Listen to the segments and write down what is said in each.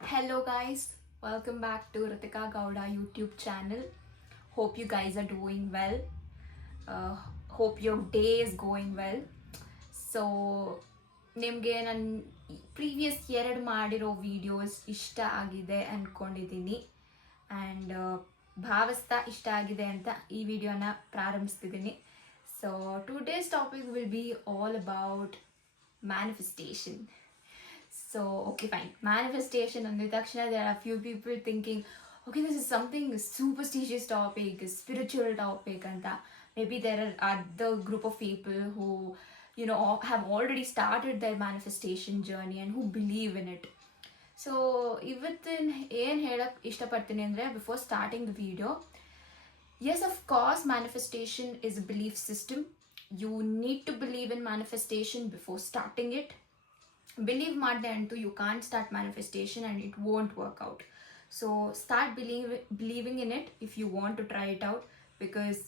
Hello guys, welcome back to Ritika Gowda YouTube channel. Hope you guys are doing well. Uh, hope your day is going well. So ನಿಮಗೆ ನನ್ನ ಪ್ರೀವಿಯಸ್ ಎರಡು ಮಾಡಿರೋ ವಿಡಿಯೋಸ್ ಇಷ್ಟ ಆಗಿದೆ ಅಂದ್ಕೊಂಡಿದ್ದೀನಿ ಆ್ಯಂಡ್ ಭಾವಿಸ್ತಾ ಇಷ್ಟ ಆಗಿದೆ ಅಂತ ಈ ವಿಡಿಯೋನ ಪ್ರಾರಂಭಿಸ್ತಿದ್ದೀನಿ. So today's topic will be all about manifestation. So, okay, fine. Manifestation, and Takshana, there are a few people thinking, okay, this is something superstitious topic, a spiritual topic, and that maybe there are other group of people who, have already started their manifestation journey and who believe in it. So, ಇವತ್ತಿನ ಏನು ಹೇಳಕ್ಕೆ ಇಷ್ಟಪಡ್ತೀನಿ ಅಂದರೆ before starting the video, yes, of course, manifestation is a belief system. You need to believe in manifestation before starting it. Believe ಮಾಡಿದೆ ಅಂತೂ you can't start manifestation and it won't work out. So start believing in it if you want to try it out, because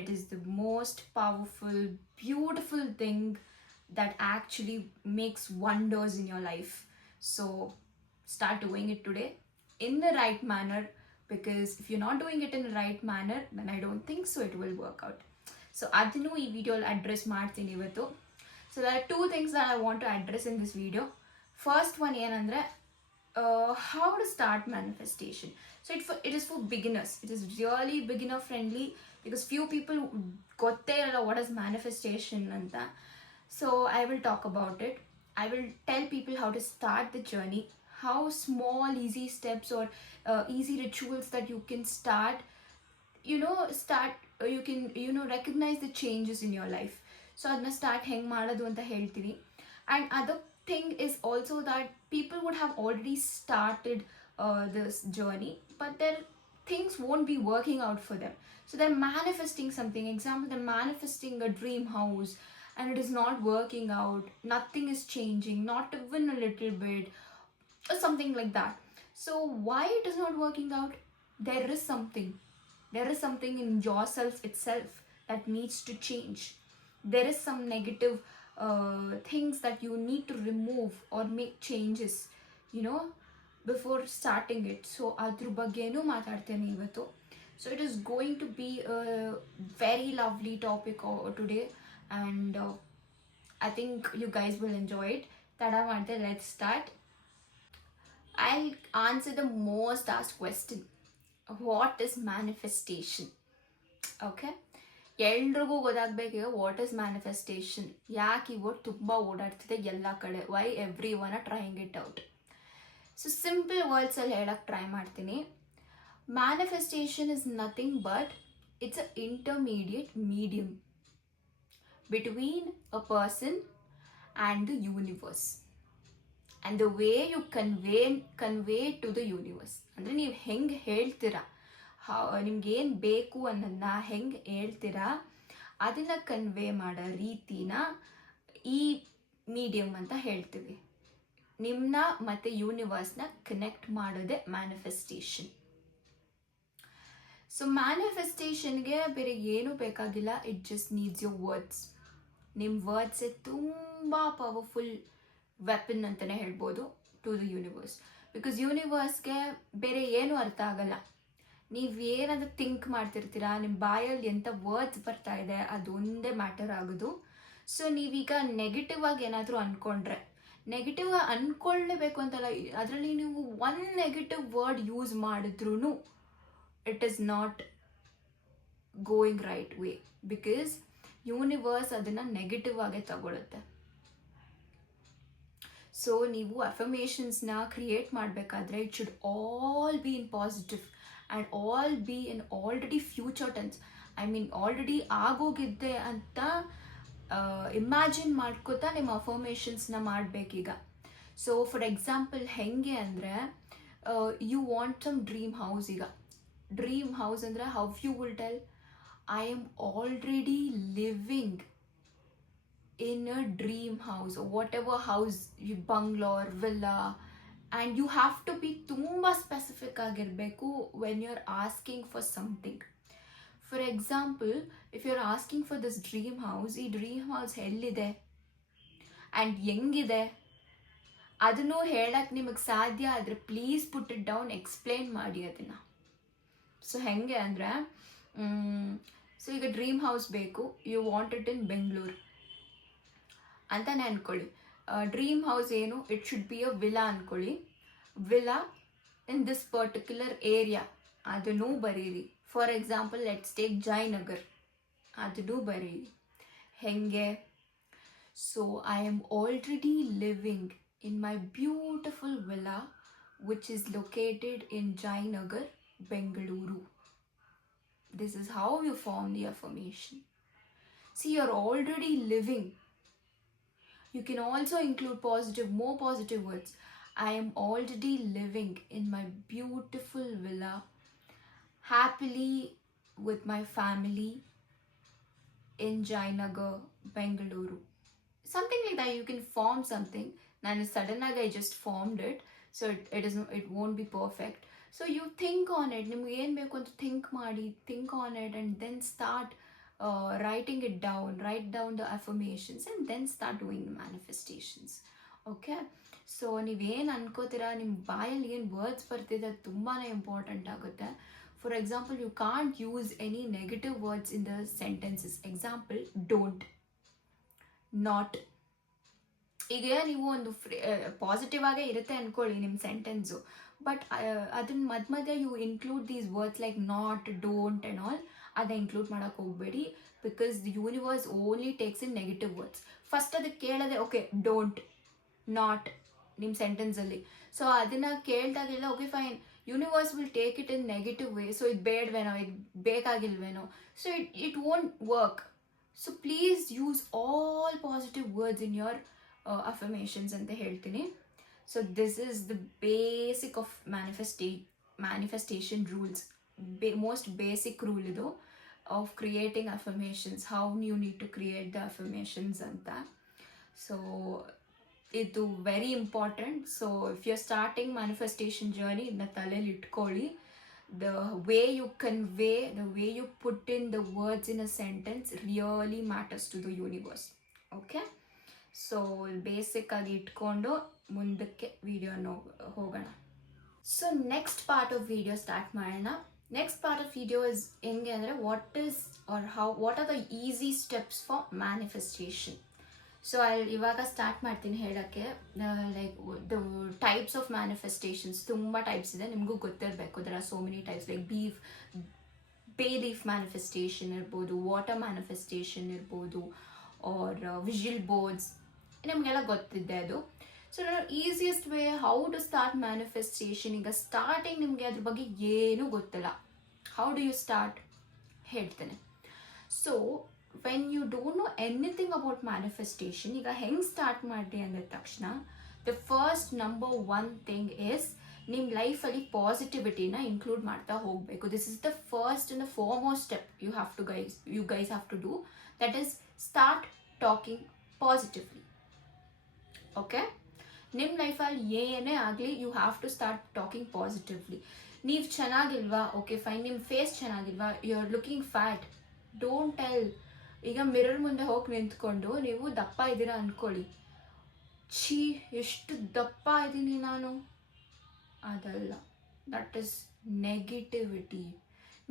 it is the most powerful, beautiful thing that actually makes wonders in your life. So start doing it today in the right manner, because if you're not doing it in the right manner, then I don't think so it will work out. So ಅದನ್ನು ಈ ವಿಡಿಯೋಲಿ ಅಡ್ರೆಸ್ ಮಾಡ್ತೀನಿ ಇವತ್ತು. So there are two things that I want to address in this video. First one ಏನಂದರೆ how to start manifestation. So it is for beginners. It is really beginner friendly because few people ಗೊತ್ತೇ ಇರಲ್ಲ what is manifestation ಅಂತ. So I will talk about it. I will tell people how to start the journey, how small easy steps or easy rituals that you can start, you can recognize the changes in your life. So ಅದನ್ನ start ಹೆಂಗೆ ಮಾಡೋದು ಅಂತ ಹೇಳ್ತೀವಿ. And other thing is also that people would have already started this journey, but their things won't be working out for them. So they're manifesting something. Example, they're manifesting a dream house and it is not working out. Nothing is changing, not even a little bit, or something like that. So why it is not working out? There is something in yourself itself that needs to change. There is some negative things that you need to remove or make changes, before starting it. So ಅದ್ರ ಬಗ್ಗೆನೂ ಮಾತಾಡ್ತೇನೆ ಇವತ್ತು. So it is going to be a very lovely topic today, and I think you guys will enjoy it. ತಡ ಮಾಡ್ದೆ, let's start. I'll answer the most asked question. What is manifestation? Okay, ಎಲ್ರಿಗೂ ಗೊತ್ತಾಗಬೇಕು what is manifestation. ಯಾಕೆ ಈ ವರ್ಡ್ ತುಂಬ ಓಡಾಡ್ತಿದೆ ಎಲ್ಲ ಕಡೆ, why everyone are trying it out. So simple ವರ್ಡ್ಸಲ್ಲಿ ಹೇಳಕ್ಕೆ ಟ್ರೈ ಮಾಡ್ತೀನಿ. Manifestation is nothing but it's a intermediate medium between a person and the universe, and the way you convey to the universe. ಅಂದರೆ ನೀವು ಹೆಂಗೆ ಹೇಳ್ತೀರಾ, ನಿಮ್ಗೇನು ಬೇಕು ಅನ್ನೋದನ್ನ ಹೆಂಗೆ ಹೇಳ್ತೀರಾ ಅದನ್ನು ಕನ್ವೇ ಮಾಡೋ ರೀತಿನ ಈ ಮೀಡಿಯಮ್ ಅಂತ ಹೇಳ್ತೀವಿ. ನಿಮ್ಮನ್ನ ಮತ್ತು ಯೂನಿವರ್ಸ್ನ ಕನೆಕ್ಟ್ ಮಾಡೋದೇ ಮ್ಯಾನಿಫೆಸ್ಟೇಷನ್. ಸೊ ಮ್ಯಾನಿಫೆಸ್ಟೇಷನ್ಗೆ ಬೇರೆ ಏನೂ ಬೇಕಾಗಿಲ್ಲ. It just needs your words. ನಿಮ್ಮ ವರ್ಡ್ಸೇ ತುಂಬ ಪವರ್ಫುಲ್ ವೆಪನ್ ಅಂತಲೇ ಹೇಳ್ಬೋದು ಟು ದ ಯೂನಿವರ್ಸ್. ಬಿಕಾಸ್ ಯೂನಿವರ್ಸ್ಗೆ ಬೇರೆ ಏನೂ ಅರ್ಥ ಆಗಲ್ಲ. ನೀವೇನಾದರೂ ಥಿಂಕ್ ಮಾಡ್ತಿರ್ತೀರಾ, ನಿಮ್ಮ ಬಾಯಲ್ಲಿ ಎಂಥ ವರ್ಡ್ಸ್ ಬರ್ತಾ ಇದೆ ಅದೊಂದೇ ಮ್ಯಾಟರ್ ಆಗೋದು. ಸೊ ನೀವೀಗ ನೆಗೆಟಿವ್ ಆಗಿ ಏನಾದರೂ ಅಂದ್ಕೊಂಡ್ರೆ, ನೆಗೆಟಿವ್ ಆಗಿ ಅಂದ್ಕೊಳ್ಳೇಬೇಕು ಅಂತಲ್ಲ, ಅದರಲ್ಲಿ ನೀವು ಒನ್ ನೆಗೆಟಿವ್ ವರ್ಡ್ ಯೂಸ್ ಮಾಡಿದ್ರೂ it is not going right way, because universe ಅದನ್ನು ನೆಗೆಟಿವ್ ಆಗೇ ತಗೊಳುತ್ತೆ. ಸೊ ನೀವು ಅಫರ್ಮೇಷನ್ಸ್ನ ಕ್ರಿಯೇಟ್ ಮಾಡಬೇಕಾದ್ರೆ it should all B in positive and all be in already future tense. I mean already ಆಗೋಗಿದ್ದೆ ಅಂತ ಇಮ್ಯಾಜಿನ್ ಮಾಡ್ಕೋತಾ ನಿಮ್ಮ ಅಫರ್ಮೇಷನ್ಸ್ನ ಮಾಡಬೇಕೀಗ. ಸೊ ಫಾರ್ ಎಕ್ಸಾಂಪಲ್ ಹೆಂಗೆ ಅಂದರೆ, you want some dream house. ಈಗ ಡ್ರೀಮ್ ಹೌಸ್ ಅಂದರೆ how you will tell, I am already living in a dream house or whatever house, bungalow or villa. And you have to be ತುಂಬ ಸ್ಪೆಸಿಫಿಕ್ ಆಗಿರಬೇಕು when you're asking for something. For example, if you're asking for this dream house, ಈ dream house ಎಲ್ಲಿದೆ and ಹೆಂಗಿದೆ ಅದನ್ನು ಹೇಳಕ್ಕೆ ನಿಮಗೆ ಸಾಧ್ಯ ಆದರೆ please put it down, explain ಮಾಡಿ ಅದನ್ನು. ಸೊ ಹೆಂಗೆ ಅಂದರೆ, ಸೊ ಈಗ ಡ್ರೀಮ್ ಹೌಸ್ ಬೇಕು, you want it in Bengaluru ಅಂತಾನೆ ಅಂದ್ಕೊಳ್ಳಿ. ಡ್ರೀಮ್ ಹೌಸ್ ಏನು, it should be a villa ಅಂದ್ಕೊಳ್ಳಿ. Villa in this particular area ಅದನ್ನು ಬರೀರಿ. For example let's take Jayanagar, ಅದನ್ನು ಬರೀರಿ. ಹೆಂಗೆ, so I am already living in my beautiful villa which is located in Jayanagar, Bengaluru. This is how you form the affirmation. See, you're already living. You can also include more positive words. I am already living in my beautiful villa happily with my family in Jayanagar, Bengaluru. Something like that. You can form something. And suddenly I just formed it, so it won't be perfect. So you think on it. Nimage ಏನು ಬೇಕು ಅಂತ think on it and then start writing it down. Write down the affirmations and then start doing the manifestations. Okay, so ನೀವೇನು ಅನ್ಕೋತೀರಾ, ನಿಮ್ಮ ಬಾಯಲ್ಲಿ ಏನು ವರ್ಡ್ಸ್ ಬರ್ತಿದೆ ಅದು ತುಂಬಾ ಇಂಪಾರ್ಟೆಂಟ್ ಆಗುತ್ತೆ. For example, you can't use any negative words in the sentences. Example, don't, not. ಈಗ ನೀವು ಒಂದು ಪಾಸಿಟಿವ್ ಆಗೇ ಇರುತ್ತೆ ಅಂದ್ಕೊಳ್ಳಿ ನಿಮ್ಮ ಸೆಂಟೆನ್ಸು, ಬಟ್ ಅದನ್ನ ಮಧ್ಯೆ you include these words like not, don't and all. ಅದನ್ನ ಇನ್ಕ್ಲೂಡ್ ಮಾಡೋಕ್ಕೆ ಹೋಗಬೇಡಿ, because the universe only takes in negative words. First ಅದಕ್ಕೆ ಕೇಳದೆ, ಓಕೆ ಡೋಂಟ್, ನಾಟ್ ನಿಮ್ಮ ಸೆಂಟೆನ್ಸಲ್ಲಿ. ಸೊ ಅದನ್ನು ಕೇಳಿದಾಗೆಲ್ಲ okay fine, universe will take it in negative way. So ಇದು ಬೇಡವೇನೋ, ಇದು ಬೇಕಾಗಿಲ್ವೇನೋ, so it won't work. So please use all positive words in your affirmations ಅಂತ ಹೇಳ್ತೀನಿ. So this is the basic of manifestation rules. Most basic rule ಇದು of creating affirmations, how you need to create the affirmations ಅಂತ. So ಇದು very important. So if you are starting manifestation journey, ಇದನ್ನ ತಲೆಯಲ್ಲಿ ಇಟ್ಕೊಳ್ಳಿ. The way you convey, the way you put in the words in a sentence really matters to the universe. Okay, so basic ಆಗಿ ಇಟ್ಕೊಂಡು ಮುಂದಕ್ಕೆ ವಿಡಿಯೋನ ಹೋಗೋಣ. So next part of video start ಮಾಡೋಣ. Next part of video is ಹೆಂಗೆ ಅಂದರೆ, what are the easy steps for manifestation. So ಇವಾಗ start ಮಾಡ್ತೀನಿ ಹೇಳೋಕ್ಕೆ. Like the types of manifestations ತುಂಬ ಟೈಪ್ಸ್ ಇದೆ, ನಿಮಗೂ ಗೊತ್ತಿರಬೇಕು. There are so many types, like bay leaf manifestation ಇರ್ಬೋದು, ವಾಟರ್ ಮ್ಯಾನಿಫೆಸ್ಟೇಷನ್ ಇರ್ಬೋದು, ಆರ್ ವಿಜುವಲ್ ಬೋರ್ಡ್ಸ್, ನಮಗೆಲ್ಲ ಗೊತ್ತಿದೆ ಅದು. So easiest way how to start manifestation. ಈಗ ಸ್ಟಾರ್ಟಿಂಗ್ ನಿಮಗೆ ಅದ್ರ ಬಗ್ಗೆ ಏನೂ ಗೊತ್ತಿಲ್ಲ, ಹೌ ಡು ಯು ಸ್ಟಾರ್ಟ್ ಹೇಳ್ತೇನೆ. So when you don't know anything about manifestation, ಈಗ ಹೆಂಗೆ ಸ್ಟಾರ್ಟ್ ಮಾಡಿರಿ ಅಂದ ತಕ್ಷಣ, the first number one thing is ನಿಮ್ಮ ಲೈಫಲ್ಲಿ ಪಾಸಿಟಿವಿಟಿನ ಇನ್ಕ್ಲೂಡ್ ಮಾಡ್ತಾ ಹೋಗಬೇಕು. This is the first and the foremost step you guys have to do. That is start talking positively. Okay, ನಿಮ್ಮ ಲೈಫಲ್ಲಿ ಏನೇ ಆಗಲಿ, you have to start talking positively. ನೀವು ಚೆನ್ನಾಗಿಲ್ವಾ, ಓಕೆ ಫೈನ್. ನಿಮ್ಮ ಫೇಸ್ ಚೆನ್ನಾಗಿಲ್ವಾ, you are looking fat, don't tell. ಈಗ mirror ಮುಂದೆ ಹೋಗಿ ನಿಂತ್ಕೊಂಡು ನೀವು ದಪ್ಪ ಇದ್ದೀರಾ ಅಂದ್ಕೊಳ್ಳಿ, ಛೀ ಎಷ್ಟು ದಪ್ಪ ಇದ್ದೀನಿ ನಾನು, ಅದಲ್ಲ. That is negativity.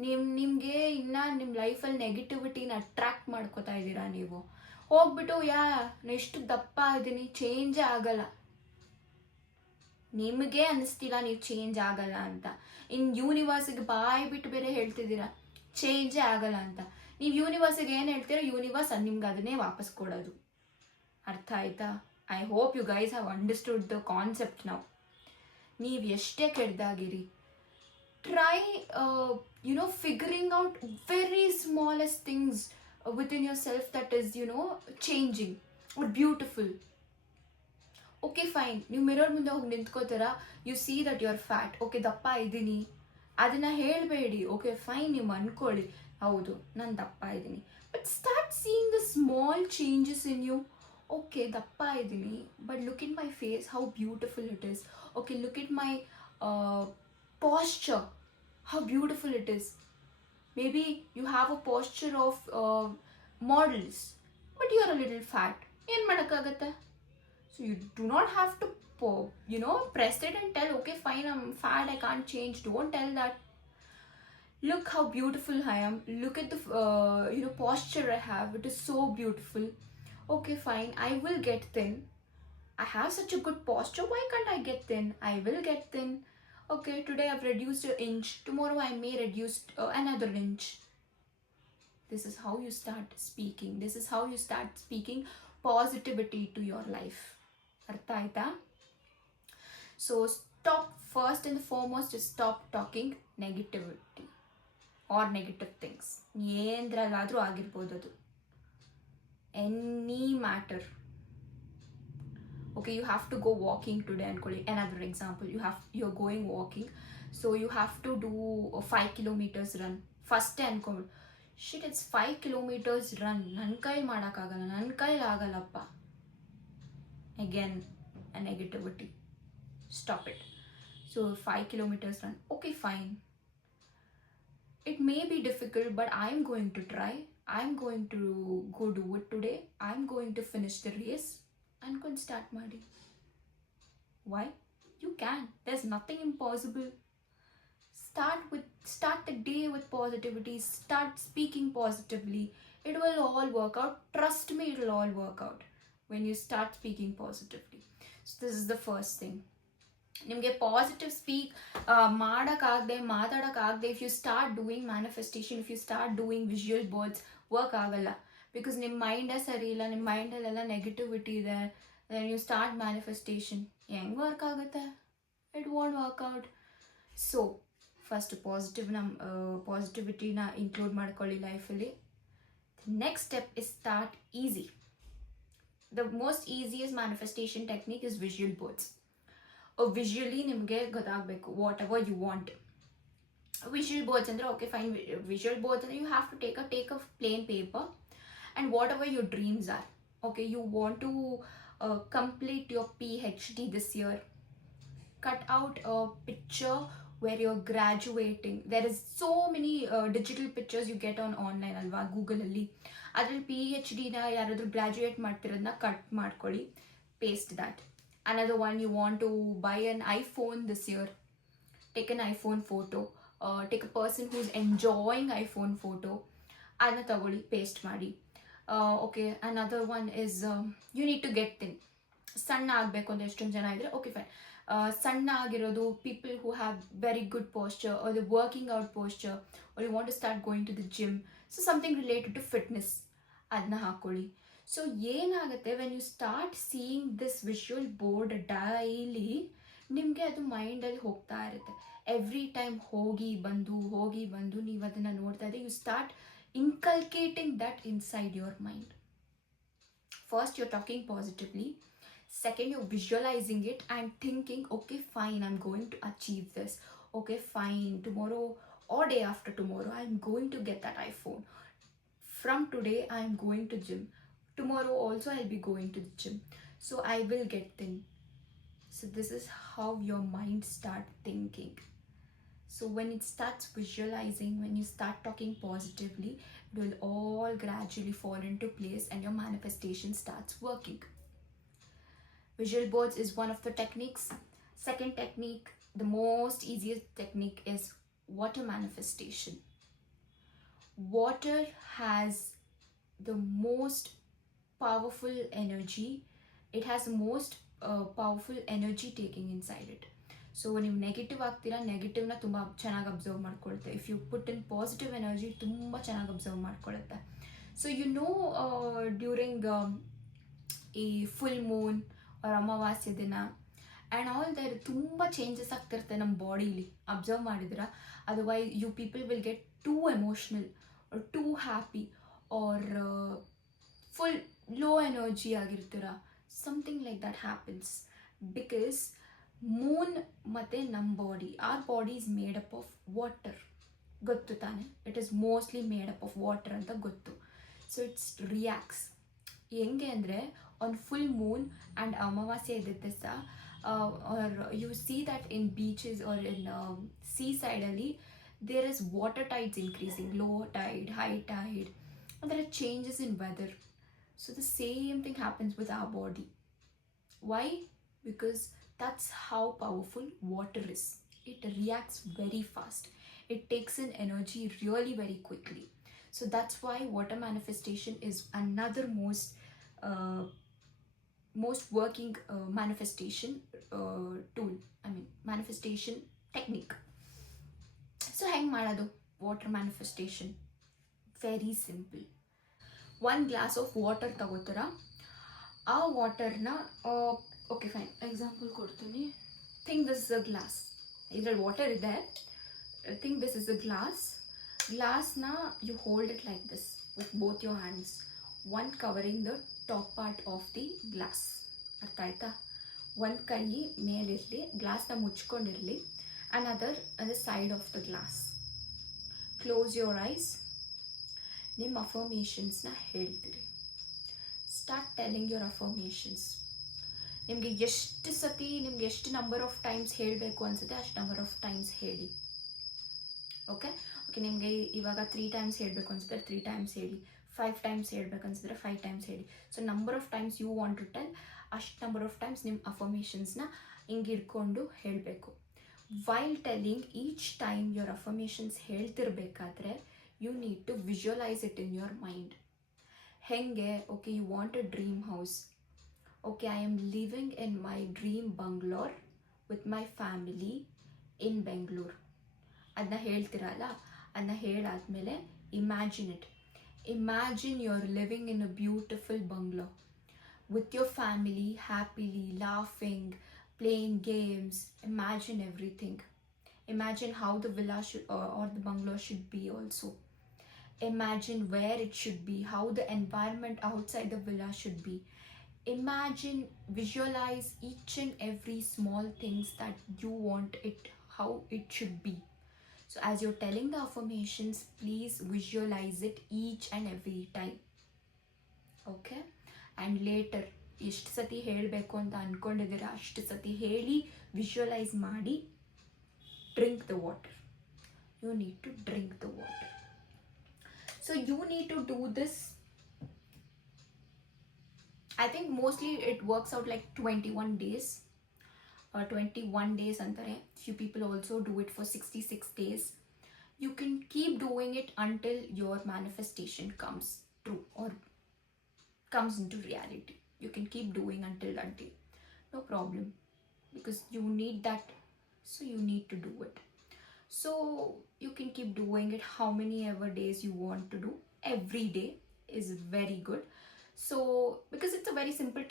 ನಿಮಗೆ ಇನ್ನು ನಿಮ್ಮ ಲೈಫಲ್ಲಿ ನೆಗೆಟಿವಿಟಿನ ಅಟ್ರ್ಯಾಕ್ಟ್ ಮಾಡ್ಕೋತಾ ಇದ್ದೀರಾ. ನೀವು ಹೋಗ್ಬಿಟ್ಟು ಎಷ್ಟು ದಪ್ಪ ಇದ್ದೀನಿ, ಚೇಂಜೇ ಆಗಲ್ಲ. ನಿಮಗೆ ಅನ್ನಿಸ್ತಿಲ್ಲ ನೀವು ಚೇಂಜ್ ಆಗಲ್ಲ ಅಂತ. ಇನ್ನು ಯೂನಿವರ್ಸಿಗೆ ಬಾಯ್ ಬಿಟ್ಟು ಬೇರೆ ಹೇಳ್ತಿದ್ದೀರಾ ಚೇಂಜೇ ಆಗಲ್ಲ ಅಂತ. ನೀವು ಯೂನಿವರ್ಸಿಗೆ ಏನು ಹೇಳ್ತೀರಾ, ಯೂನಿವರ್ಸ್ ನಿಮ್ಗೆ ಅದನ್ನೇ ವಾಪಸ್ ಕೊಡೋದು. ಅರ್ಥ ಆಯ್ತಾ? I hope you guys have understood the concept ನಾವು. ನೀವು ಎಷ್ಟೇ ಕೆಡ್ದಾಗಿರಿ, try figuring out very smallest things within yourself that is changing or beautiful. Okay fine, ನೀವು ಮಿರರ್ ಮುಂದೆ ಹೋಗಿ ನಿಂತ್ಕೋತೀರಾ, you see that you are fat. Okay ದಪ್ಪ ಇದ್ದೀನಿ ಅದನ್ನ ಹೇಳಬೇಡಿ. ಓಕೆ ಫೈನ್, ನೀವು ಅನ್ಕೊಳ್ಳಿ ಹೌದು ನಾನು ದಪ್ಪ ಇದ್ದೀನಿ, but start seeing the small changes in you. Okay ದಪ್ಪ ಇದ್ದೀನಿ, but look in my face, how beautiful it is. Okay look it my posture, how beautiful it is. Maybe you have a posture of models, but you are a little fat. ಏನು ಮಾಡೋಕ್ಕಾಗತ್ತೆ? So you do not have to press it and tell, okay, fine, I'm fat, I can't change. Don't tell that. Look how beautiful I am. Look at the posture I have. It is so beautiful. Okay, fine, I will get thin. I have such a good posture. Why can't I get thin? I will get thin. Okay, today I've reduced an inch. Tomorrow I may reduce another inch. This is how you start speaking. This is how you start speaking positivity to your life. Artha aita? So stop, first and foremost, is stop talking negativity or negative things. ಏಂದ್ರಲ್ಲಾದ್ರೂ ಆಗಿರ್ಬೋದು ಅದು. Any matter. Okay, you have to go walking today ಅನ್ಕೊಳ್ಳಿ. Another example, you're going walking, so you have to do a 5 kilometers run. First ಅನ್ಕೊಳ್ಳಿ, shit, it's 5 kilometers run, ನನ್ನ ಕೈಲಿ ಮಾಡೋಕ್ಕಾಗಲ್ಲ, ನನ್ನ ಕೈಲಿ ಆಗಲ್ಲಪ್ಪ. Again, a negativity. Stop it. So 5 kilometers run, okay, fine, it may be difficult, but I'm going to try. I'm going to go do it today. I'm going to finish the race. I'm going to start ಮಾಡಿ. Why? You can. There's nothing impossible. Start the day with positivity. Start speaking positively. It will all work out. Trust me, it will all work out when you start speaking positively. So this is the first thing. ನಿಮಗೆ positive speak ಮಾಡೋಕ್ಕಾಗದೆ, ಮಾತಾಡೋಕ್ಕಾಗದೆ, if you start doing manifestation, if you start doing visual boards, work ಆಗಲ್ಲ. Because ನಿಮ್ಮ ಮೈಂಡೇ ಸರಿ ಇಲ್ಲ, ನಿಮ್ಮ ಮೈಂಡಲ್ಲೆಲ್ಲ ನೆಗೆಟಿವಿಟಿ ಇದೆ. ದೆನ್ ಯು ಸ್ಟಾರ್ಟ್ ಮ್ಯಾನಿಫೆಸ್ಟೇಷನ್, ಹೆಂಗೆ ವರ್ಕ್ ಆಗುತ್ತೆ? It won't work out. So first ಪಾಸಿಟಿವಿಟಿನ ಇನ್ಕ್ಲೂಡ್ ಮಾಡ್ಕೊಳ್ಳಿ ಲೈಫಲ್ಲಿ. Next step is start easy. The most easiest manifestation technique is visual boards. Visually ನಿಮಗೆ ಗೊತ್ತಾಗಬೇಕು whatever you want. Visual boards ಅಂದರೆ, okay fine, visual boards ಅಂದರೆ you have to take a plain paper and whatever your dreams are. Okay, you want to complete your PhD this year. Cut out a picture where you're graduating. There is so many digital pictures you get on online ಅಲ್ವಾ, ಗೂಗಲಲ್ಲಿ. ಅದರಲ್ಲಿ PhDನ ಯಾರಾದರೂ ಗ್ರ್ಯಾಜುಯೇಟ್ ಮಾಡ್ತಿರೋದನ್ನ ಕಟ್ ಮಾಡ್ಕೊಳ್ಳಿ, paste that. Another one, you want to buy an iPhone this year. Take an iPhone photo. Take a person who's enjoying iPhone photo. ಅದನ್ನ ತಗೊಳ್ಳಿ, ಪೇಸ್ಟ್ ಮಾಡಿ. Okay, another one is you need to get thin. ಸಣ್ಣ ಆಗಬೇಕು ಅಂತ ಎಷ್ಟೊಂದು ಜನ ಇದ್ರೆ, okay fine, ಸಣ್ಣ ಆಗಿರೋದು, people who have very good posture or the working out posture, or you want to start going to the gym, so something related to fitness, ಅದನ್ನ ಹಾಕ್ಕೊಳ್ಳಿ. ಸೊ ಏನಾಗುತ್ತೆ, when you start seeing this visual board daily, ನಿಮಗೆ ಅದು ಮೈಂಡಲ್ಲಿ ಹೋಗ್ತಾ ಇರುತ್ತೆ. Every time ಹೋಗಿ ಬಂದು ನೀವು ಅದನ್ನು ನೋಡ್ತಾ ಇದ್ದೆ, you start inculcating that inside your mind. First, you're talking positively. Second, you're visualizing it and thinking, okay, fine, I'm going to achieve this. Okay, fine, tomorrow or day after tomorrow, I'm going to get that iPhone. From today, I'm going to gym. Tomorrow also, I'll be going to the gym. So I will get thin. So this is how your mind start thinking. So when it starts visualizing, when you start talking positively, it will all gradually fall into place and your manifestation starts working. Visual boards is one of the techniques. Second technique, the most easiest technique, is water manifestation. Water has the most powerful energy. It has the most powerful energy taking inside it. So ನೀವು negative ಆಗ್ತೀರಾ, ನೆಗೆಟಿವ್ನ ತುಂಬ ಚೆನ್ನಾಗಿ observe ಮಾಡ್ಕೊಳುತ್ತೆ. If you put in positive energy, ತುಂಬ ಚೆನ್ನಾಗಿ observe ಮಾಡ್ಕೊಳುತ್ತೆ. So during ಈ ಫುಲ್ ಮೂನ್ ಅವ್ರ ಅಮಾವಾಸ್ಯೆ ದಿನ ಆ್ಯಂಡ್ ಆಲ್ ದರ್ ತುಂಬ ಚೇಂಜಸ್ ಆಗ್ತಿರುತ್ತೆ ನಮ್ಮ ಬಾಡೀಲಿ, ಅಬ್ಸರ್ವ್ ಮಾಡಿದ್ರೆ. Otherwise you people will get too emotional or too happy or full low energy ಆಗಿರ್ತೀರ. Something like that happens because moon ಮತ್ತು ನಮ್ಮ body, our body is made up of water, ಗೊತ್ತು ತಾನೆ, it is mostly made up of water ಅಂತ ಗೊತ್ತು. So it's reacts. ಹೆಂಗೆ ಅಂದರೆ on full moon and ಅಮಾವಾಸ್ಯೆ ಇದ್ದ ದಿವಸ, are you see that in beaches or in sea ಸೈಡಲ್ಲಿ there is water tides increasing, low tide, high tide, and there are changes in weather. So the same thing happens with our body. Why? Because That's how powerful water is. It reacts very fast. It takes in energy really very quickly. So that's why water manifestation is another most working manifestation tool. I mean manifestation technique. So hang ಮಾಡೋದು water manifestation? Very simple. 1 glass of water ತಗೋತೀರಾ. ಆ ವಾಟರ್ನ okay fine example ಕೊಡ್ತೀನಿ. Think this is a glass. ಇದರಲ್ಲಿ water ಇದೆ. Think this is a ಗ್ಲಾಸ್ನ you hold it like this with both your hands, one covering the top part of the glass. ಅರ್ಥ ಆಯ್ತಾ? ಒಂದು ಕೈ ಮೇಲಿರಲಿ, ಗ್ಲಾಸ್ನ ಮುಚ್ಕೊಂಡಿರಲಿ, another at the side of the glass. Close your eyes. ನಿಮ್ಮ ಅಫರ್ಮೇಷನ್ಸ್ನ ಹೇಳ್ತೀರಿ. Start telling your affirmations. ನಿಮಗೆ ಎಷ್ಟು ನಂಬರ್ ಆಫ್ ಟೈಮ್ಸ್ ಹೇಳಬೇಕು ಅನಿಸುತ್ತೆ ಅಷ್ಟು ನಂಬರ್ ಆಫ್ ಟೈಮ್ಸ್ ಹೇಳಿ. ಓಕೆ, ನಿಮಗೆ ಇವಾಗ 3 times ಹೇಳಬೇಕು ಅನಿಸಿದ್ರೆ 3 times ಹೇಳಿ. 5 times ಹೇಳಬೇಕು ಅನಿಸಿದ್ರೆ 5 times ಹೇಳಿ. So number of times you want to tell, ಅಷ್ಟು ನಂಬರ್ ಆಫ್ ಟೈಮ್ಸ್ ನಿಮ್ಮ ಅಫರ್ಮೇಷನ್ಸ್ನ ಹಿಂಗೆ ಇಟ್ಕೊಂಡು ಹೇಳಬೇಕು. While telling each time your affirmations ಹೇಳ್ತಿರ್ಬೇಕಾದ್ರೆ you need to visualize it in your mind. ಹೆಂಗೆ? okay, you want a dream house. okay, I am living in my dream bungalow with my family in Bangalore. ಅದನ್ನ ಹೇಳ್ತಿರಲ್ಲ, ಅದನ್ನ ಹೇಳಾದ್ಮೇಲೆ imagine it. imagine you're living in a beautiful bungalow with your family, happily laughing, playing games. Imagine everything. Imagine how the villa should or the bungalow should be also. Imagine where it should be, how the environment outside the villa should be. Imagine, visualize each and every small things that you want it, how it should be. So as you're telling the affirmations, please visualize it each and every time. Okay? And later ಎಷ್ಟು ಸತಿ ಹೇಳಬೇಕು ಅಂತ ಅಂದ್ಕೊಂಡಿದ್ದೀರಾ ಅಷ್ಟು ಸತಿ ಹೇಳಿ, visualise ಮಾಡಿ, drink the water. You need to drink the water. So you need to do this. I think mostly it works out like 21 days. 21 days ಅಂತಾರೆ. Few people also do it for 66 days. You can keep doing it until your manifestation comes true or comes into reality. You can keep doing until that day, no problem, because you need that, so you need to do it. So you can keep doing it how many ever days you want to do. Every day is very good. So because it's a very simple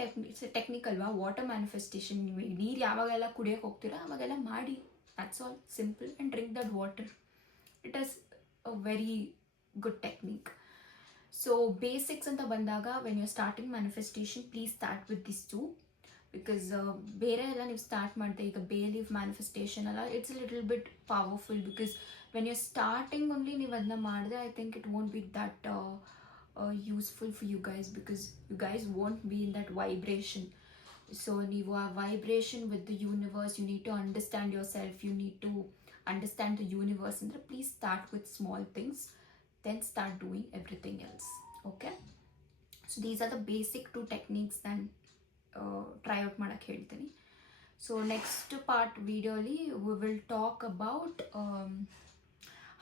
technique alva, water manifestation. ನೀರು ಯಾವಾಗೆಲ್ಲ ಕುಡಿಯೋಕೆ ಹೋಗ್ತೀರಾ ಅವಾಗೆಲ್ಲ ಮಾಡಿ, that's all, simple, and drink that water. It is a very good technique. So basics anta bandaga, when you're starting manifestation, please start with these two, because ಬೇರೆ ಎಲ್ಲ ನೀವು ಸ್ಟಾರ್ಟ್ ಮಾಡಿದೆ, ಈಗ ಬೇ ಲೀಫ್ ಮ್ಯಾನಿಫೆಸ್ಟೇಷನ್ ಅಲ್ಲ, it's a little bit powerful, because when you're starting only ನೀವು ಅದನ್ನ ಮಾಡಿದ್ರೆ I think it won't be that useful for you guys, because you guys won't be in that vibration. So ನೀವು ಆ vibration with the universe, you need to understand yourself, you need to understand the universe. ಅಂದ್ರೆ please start with small things, then start doing everything else. Okay, so these are the basic 2 techniques then try out ಮಾಡಕ್ಕೆ ಹೇಳ್ತೀನಿ. So next part videoli we will talk about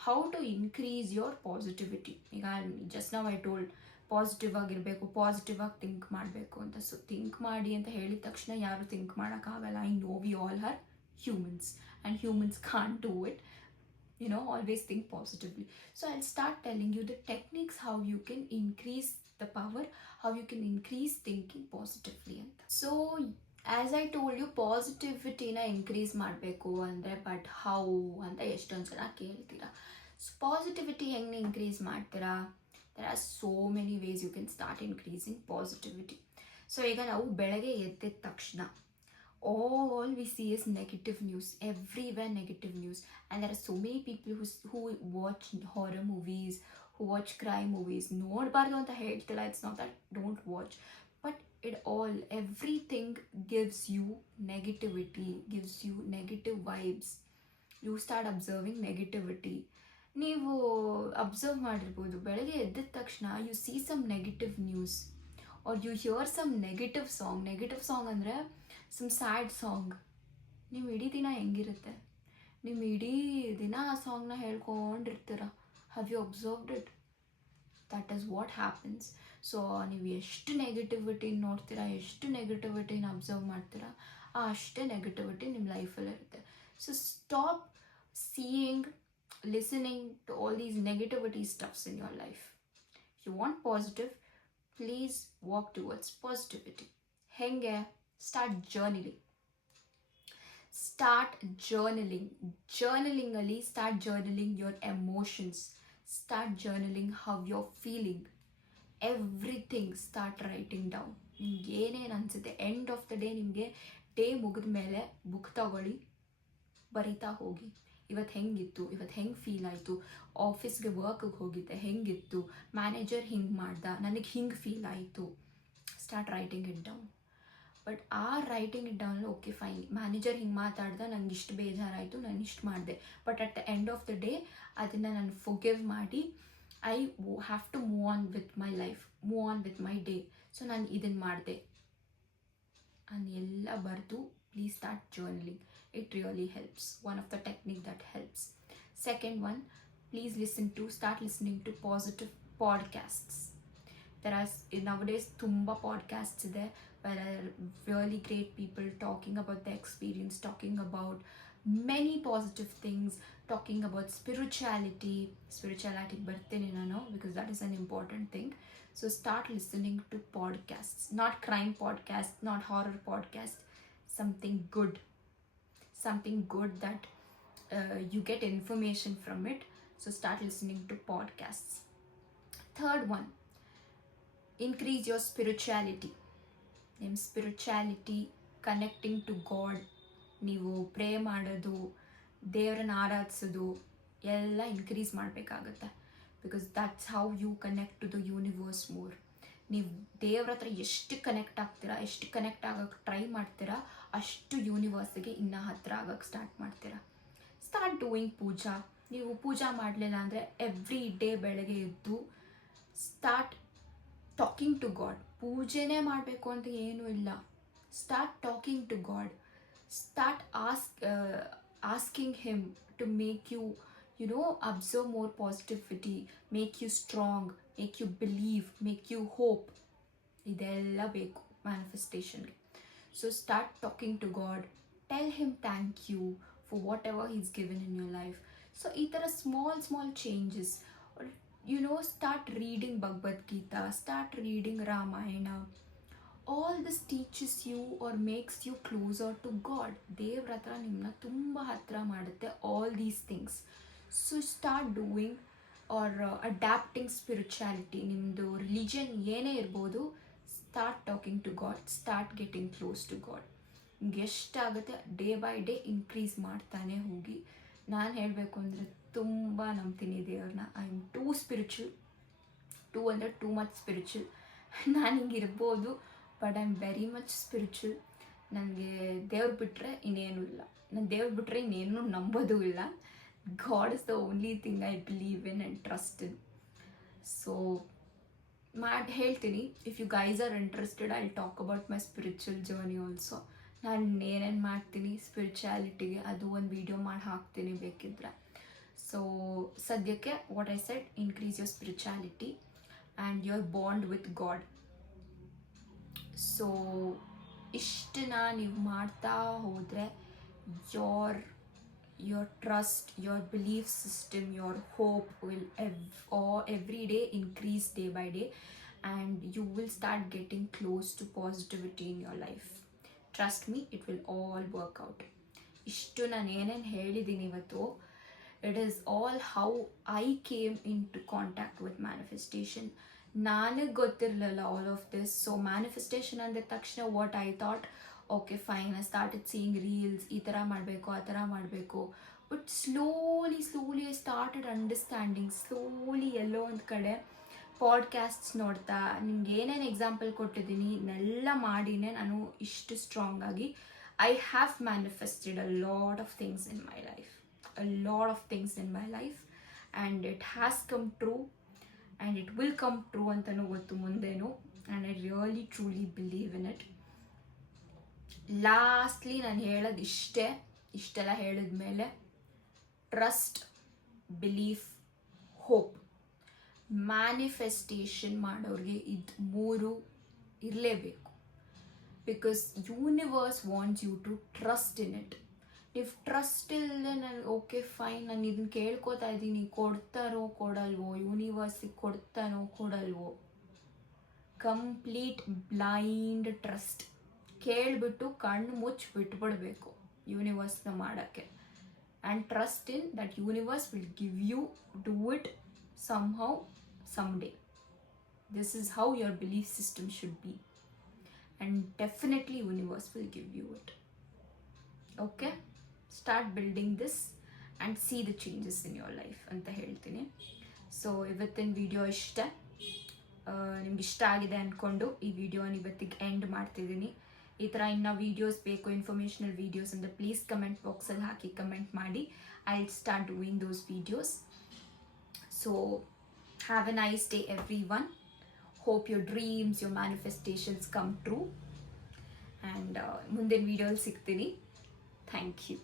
how to increase your positivity. ಈಗ just now I told positive ಆಗಿರಬೇಕು, ಪಾಸಿಟಿವ್ ಆಗಿ ಥಿಂಕ್ ಮಾಡಬೇಕು ಅಂತ. So think ಮಾಡಿ ಅಂತ ಹೇಳಿದ ತಕ್ಷಣ ಯಾರು ಥಿಂಕ್ ಮಾಡೋಕ್ಕಾಗಲ್ಲ. I know we all are humans and humans can't do it. You know, always think positively. So I'll start telling you the techniques how you can increase the power, how you can increase thinking positively. So as I told you, positivity na increase ಮಾಡಬೇಕು ಅಂದರೆ, but how ಅಂತ ಎಷ್ಟೊಂದು ಜನ ಕೇಳ್ತೀರಾ. So positivity ಹೆಂಗೆ ಇನ್ಕ್ರೀಸ್ ಮಾಡ್ತೀರಾ? there are so many ways you can start increasing positivity. So ಈಗ ನಾವು ಬೆಳಗ್ಗೆ ಎದ್ದ ತಕ್ಷಣ all we see is negative news, everywhere negative news, and there are so many people who watch horror movies, who watch crime movies. ನೋಡಬಾರ್ದು ಅಂತ ಹೇಳ್ತಿಲ್ಲ, it's not that don't watch, but it all, everything gives you negativity, gives you negative vibes. You start observing negativity. ನೀವು ಅಬ್ಸರ್ವ್ ಮಾಡಿರ್ಬೋದು, ಬೆಳಗ್ಗೆ ಎದ್ದ ತಕ್ಷಣ you see some negative news or you hear some negative song ಅಂದರೆ some sad song, ನಿಮ್ಮ ಇಡೀ ದಿನ ಹೆಂಗಿರುತ್ತೆ? ನಿಮ್ಮ ಇಡೀ ದಿನ ಆ ಸಾಂಗ್ನ ಹೇಳ್ಕೊಂಡಿರ್ತೀರ. Have you observed it? That is what happens. So ನೀವು ಎಷ್ಟು ನೆಗೆಟಿವಿಟಿ ನೋಡ್ತೀರಾ, ಎಷ್ಟು ನೆಗೆಟಿವಿಟಿನ ಅಬ್ಸರ್ವ್ ಮಾಡ್ತೀರಾ, ಅಷ್ಟೇ ನೆಗೆಟಿವಿಟಿ ನಿಮ್ಮ ಲೈಫಲ್ಲಿ ಇರುತ್ತೆ. So stop seeing, listening to all these negativity stuffs in your life. If you want positive, please walk towards positivity. Henge, start journaling. Start journaling. Journaling start journaling your emotions. Start journaling how you're feeling. Everything start writing down. ನಿಮ್ಗೆ ಏನೇನು ಅನಿಸುತ್ತೆ, end of the day ನಿಮಗೆ ಡೇ ಮುಗಿದ ಮೇಲೆ ಬುಕ್ ತಗೊಳ್ಳಿ, ಬರಿತಾ ಹೋಗಿ. ಇವತ್ತು ಹೆಂಗಿತ್ತು, ಇವತ್ತು ಹೆಂಗೆ ಫೀಲ್ ಆಯಿತು, ಆಫೀಸ್ಗೆ ವರ್ಕ್ಗೆ ಹೋಗಿದ್ದೆ ಹೆಂಗಿತ್ತು, ಮ್ಯಾನೇಜರ್ ಹಿಂಗೆ ಮಾಡ್ದ, ನನಗೆ ಹಿಂಗೆ ಫೀಲ್ ಆಯಿತು. Start writing it down. But ಆ writing it down, okay fine, manager ಹಿಂಗೆ ಮಾತಾಡ್ದ, ನಂಗೆ ಇಷ್ಟು ಬೇಜಾರಾಯಿತು, ನಾನು ಇಷ್ಟು ಮಾಡಿದೆ. But at the end of the day ಅದನ್ನು ನಾನು ಫೊರ್ಗಿವ್ ಮಾಡಿ I have to move on with my life, move on with my day. So ನಾನು ಇದನ್ನು ಮಾಡಿದೆ ಎಲ್ಲ ಬರೆದು please start journaling. It really helps. One of the technique that helps. Second one, please start listening to positive podcasts. There are nowadays tumba podcasts there where are really great people talking about their experience, talking about many positive things, talking about spirituality bartene nanu because that is an important thing. So start listening to podcasts, not crime podcasts, not horror podcasts, something good that you get information from it. So start listening to podcasts. Third one, increase your spirituality. Spirituality, connecting to God, ನೀವು pray ಮಾಡೋದು, ದೇವರನ್ನ ಆರಾಧಿಸೋದು ಎಲ್ಲ increase ಮಾಡಬೇಕಾಗತ್ತೆ. Because that's how you connect to the universe more. ನೀವು ದೇವ್ರ ಹತ್ರ ಎಷ್ಟು ಕನೆಕ್ಟ್ ಆಗ್ತೀರಾ, ಎಷ್ಟು ಕನೆಕ್ಟ್ ಆಗೋಕ್ಕೆ ಟ್ರೈ ಮಾಡ್ತೀರಾ, ಅಷ್ಟು ಯೂನಿವರ್ಸಿಗೆ ಇನ್ನೂ ಹತ್ತಿರ ಆಗೋಕ್ಕೆ ಸ್ಟಾರ್ಟ್ ಮಾಡ್ತೀರಾ. Start doing puja. ನೀವು ಪೂಜಾ ಮಾಡಲಿಲ್ಲ ಅಂದರೆ ಎವ್ರಿ ಡೇ ಬೆಳಗ್ಗೆ ಎದ್ದು ಸ್ಟಾರ್ಟ್ ಟಾಕಿಂಗ್ ಟು ಗಾಡ್. ಪೂಜೆನೇ ಮಾಡಬೇಕು ಅಂತ ಏನೂ ಇಲ್ಲ. Start talking to God. Start asking him to make you observe more positivity, make you strong, make you believe, make you hope. ಇದೆಲ್ಲ ಬೇಕು ಮ್ಯಾನಿಫೆಸ್ಟೇಷನ್ಗೆ. So start talking to God. Tell him thank you for whatever he's given in your life. So ಈ ಥರ small changes. Start reading Bhagavad Gita, start reading Ramayana. all this teaches you or makes you closer to God. ದೇವ್ರ ಹತ್ರ ನಿಮ್ಮನ್ನ ತುಂಬ ಹತ್ತಿರ ಮಾಡುತ್ತೆ all these things. So start doing or adapting spirituality. ನಿಮ್ಮದು religion ಏನೇ ಇರ್ಬೋದು, start talking to God, start getting close to God. ನಿಮ್ಗೆ ಎಷ್ಟಾಗುತ್ತೆ ಡೇ ಬೈ ಡೇ ಇನ್ಕ್ರೀಸ್ ಮಾಡ್ತಾನೆ ಹೋಗಿ. ನಾನು ಹೇಳಬೇಕು ಅಂದರೆ ತುಂಬ ನಂಬ್ತೀನಿ ದೇವ್ರನ್ನ. I am too spiritual. Too ಅಂದರೆ ಟೂ ಮಚ್ ಸ್ಪಿರಿಚುವಲ್. ನಾನು ಹಿಂಗಿರ್ಬೋದು, but I am very much spiritual. ನನಗೆ ದೇವ್ರು ಬಿಟ್ಟರೆ ಇನ್ನೇನೂ ಇಲ್ಲ. ನಾನು ದೇವ್ರು ಬಿಟ್ಟರೆ ಇನ್ನೇನು ನಂಬೋದು ಇಲ್ಲ. God is the only thing I believe in and trust in. So ಹೇಳ್ತೀನಿ, if you guys are interested I talk about my spiritual journey also. ನಾನು ಏನೇನು ಮಾಡ್ತೀನಿ ಸ್ಪಿರಿಚುಯಾಲಿಟಿಗೆ ಅದು ಒಂದು ವಿಡಿಯೋ ಮಾಡಿ ಹಾಕ್ತೀನಿ ಬೇಕಿದ್ರೆ. ಸೊ ಸದ್ಯಕ್ಕೆ what I said, increase your spirituality and your bond with God. So ಇಷ್ಟನ್ನ ನೀವು ಮಾಡ್ತಾ ಹೋದರೆ your trust, your belief system, your hope will every day increase day by day, and you will start getting close to positivity in your life. Trust me, it will all work out. ಇಷ್ಟು ನಾನು ಏನೇನು ಹೇಳಿದ್ದೀನಿ ಇವತ್ತು, it is all how I came into contact with manifestation. ನನಗೆ ಗೊತ್ತಿರಲಿಲ್ಲ all of this. So manifestation ಅಂದ ತಕ್ಷಣ what I thought, okay fine, I started seeing reels, ಈ ಥರ ಮಾಡಬೇಕು, ಆ ಥರ ಮಾಡಬೇಕು. But slowly I started understanding. Slowly ಎಲ್ಲೋ ಒಂದು ಕಡೆ ಪಾಡ್ಕ್ಯಾಸ್ಟ್ಸ್ ನೋಡ್ತಾ, ನಿಮ್ಗೆ ಏನೇನು ಎಕ್ಸಾಂಪಲ್ ಕೊಟ್ಟಿದ್ದೀನಿ ಇದನ್ನೆಲ್ಲ ಮಾಡಿನೇ ನಾನು ಇಷ್ಟು ಸ್ಟ್ರಾಂಗ್ ಆಗಿ I have manifested a lot of things in my life, and it has come true. And it will come true ಅಂತನೂ ಗೊತ್ತು ಮುಂದೇನು. And I really truly believe in it. Lastly ನಾನು ಹೇಳೋದು ಇಷ್ಟೆಲ್ಲ ಹೇಳಿದ್ಮೇಲೆ ಟ್ರಸ್ಟ್, ಬಿಲೀಫ್, ಹೋಪ್. ಮ್ಯಾನಿಫೆಸ್ಟೇಷನ್ ಮಾಡೋರಿಗೆ ಇದು 3 ಇರಲೇಬೇಕು. Because universe wants you to trust in it. ನೀವು ಟ್ರಸ್ಟ್ ಇಲ್ಲದೆ ನಾನು ಓಕೆ ಫೈನ್ ನಾನು ಇದನ್ನು ಕೇಳ್ಕೊತಾ ಇದ್ದೀನಿ, ಕೊಡ್ತಾರೋ ಕೊಡಲ್ವೋ, ಯೂನಿವರ್ಸಿಗೆ ಕೊಡ್ತಾನೋ ಕೊಡಲ್ವೋ, ಕಂಪ್ಲೀಟ್ ಬ್ಲೈಂಡ್ ಟ್ರಸ್ಟ್. ಕೇಳಿಬಿಟ್ಟು ಕಣ್ಣು ಮುಚ್ಚಿ ಬಿಟ್ಬಿಡ್ಬೇಕು ಯೂನಿವರ್ಸ್ನ ಮಾಡೋಕ್ಕೆ. And trust in that universe will give you, do it somehow, someday. This is how your belief system should be. And definitely universe will give you it. Okay? Start building this and see the changes in your life ಅಂತ ಹೇಳ್ತೀನಿ. ಸೊ ಇವತ್ತಿನ ವಿಡಿಯೋ ನಿಮ್ಗೆ ಇಷ್ಟ ಆಗಿದೆ ಅಂದ್ಕೊಂಡು ಈ ವಿಡಿಯೋನ ಇವತ್ತಿಗೆ ಎಂಡ್ ಮಾಡ್ತಿದ್ದೀನಿ. ಈ ಥರ ಇನ್ನೂ ವೀಡಿಯೋಸ್ ಬೇಕು, ಇನ್ಫಾರ್ಮೇಷನಲ್ ವೀಡಿಯೋಸ್ ಅಂದರೆ ಪ್ಲೀಸ್ ಕಮೆಂಟ್ ಬಾಕ್ಸಲ್ಲಿ ಹಾಕಿ ಕಮೆಂಟ್ ಮಾಡಿ. I will start doing those videos. So have a nice day everyone. Hope your dreams, your manifestations come true. And ಮುಂದಿನ ವಿಡಿಯೋಲಿ ಸಿಗ್ತೀನಿ. Thank you.